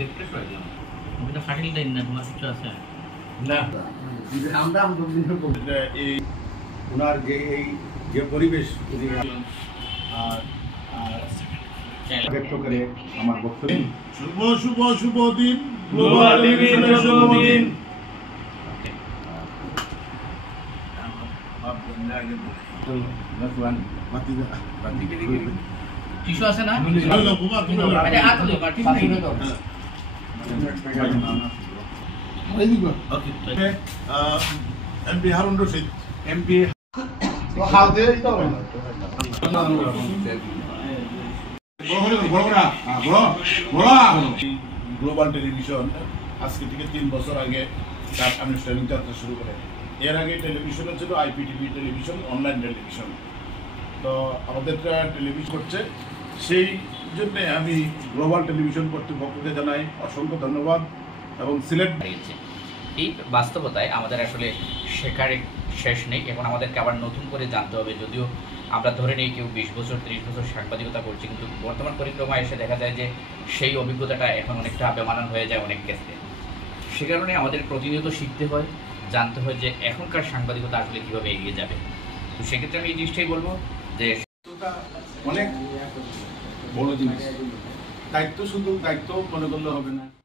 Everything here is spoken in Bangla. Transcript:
দেখতে পাইলাম ওটা ফাটিল দেন না তোমার কিছু আছে না আমরা এই ওনার যে পরিবেশ ব্যক্ত করে আমার বক্তব্য শুভ শুভ শুভ দিন গ্লোবাল টেলিভিশনের শুভ দিন। টিস্যু আছে না MP Harun Rashid MP global television আজকে থেকে 3 বছর আগে তার আনুষ্ঠানিক যাত্রা শুরু করে। এর আগে টেলিভিশনে ছিল আইপিটিভি টেলিভিশন, অনলাইন টেলিভিশন। তো আমাদের টেলিভিশন করছে, সেই জন্য আমি গ্লোবাল টেলিভিশন কর্তৃপক্ষকে জানাই অসংখ্য ধন্যবাদ। এবং সিলেট এই বাস্তবতায় আমাদের আসলে শেখার শেষ নেই। এখন আমাদেরকে আবার নতুন করে জানতে হবে। যদিও আমরা ধরে নিই কেউ 20 বছর 30 বছর সাংবাদিকতা করছে, কিন্তু বর্তমান পরিক্রমায় এসে দেখা যায় যে সেই অভিজ্ঞতাটা এখন অনেকটা বেমানান হয়ে যায় অনেক ক্ষেত্রে। সে কারণে আমাদের প্রতিনিয়ত শিখতে হয়, জানতে হয় যে এখনকার সাংবাদিকতা আসলে কীভাবে এগিয়ে যাবে। তো সেক্ষেত্রে আমি এই জিনিসটাই বলবো যে অনেক বড় জিনিস। দায়িত্ব শুধু দায়িত্ব মনে করলে হবে না।